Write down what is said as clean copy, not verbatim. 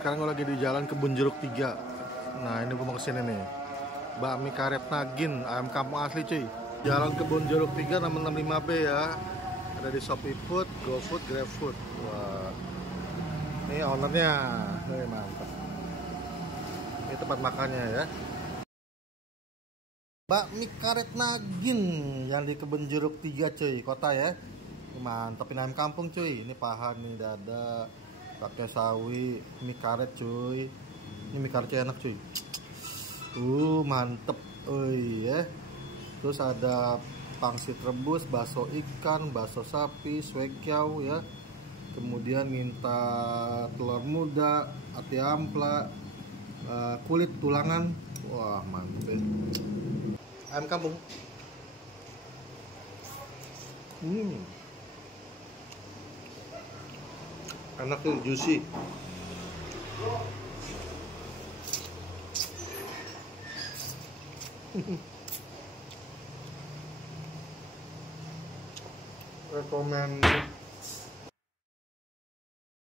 Sekarang gue lagi di jalan Kebun Jeruk 3. Nah ini gue mau kesini nih. Bakmi karet Nagin, ayam kampung asli cuy. Jalan Kebun Jeruk 3 nomor 65B ya. Ada di Shopee Food, GoFood, GrabFood. Wah. Ini ownernya. Nih mantap. Ini tempat makannya ya. Bakmi karet Nagin yang di Kebun Jeruk 3 cuy, kota ya. Mantap, ini ayam kampung cuy. Ini paha nih, dada, pakai sawi, mie karet cuy. Ini mie karetnya enak cuy. Mantep. Oh iya. Terus ada pangsit rebus, bakso ikan, bakso sapi, swekyau ya. Kemudian minta telur muda, ati ampla, kulit tulangan. Wah, mantep. Ayam kampung. Enak tuh, juicy. Rekomen